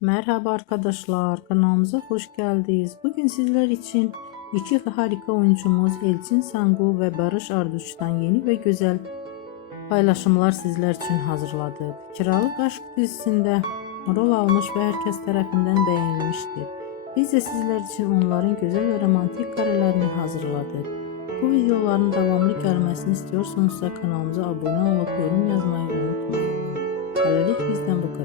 Merhaba arkadaşlar, kanalımıza hoş geldiniz. Bugün sizler için iki harika oyuncumuz Elçin Sangu ve Barış Arduç'tan yeni ve güzel paylaşımlar sizler için hazırladık. Kiralık Aşk dizisinde rol almış ve herkes tarafından beğenilmiştir. Biz de sizler için onların güzel ve romantik karelerini hazırladık. Bu videoların devamlı gelmesini istiyorsanız kanalımıza abone olup yorum yazmayı unutmayın. Hələlik bizdən bu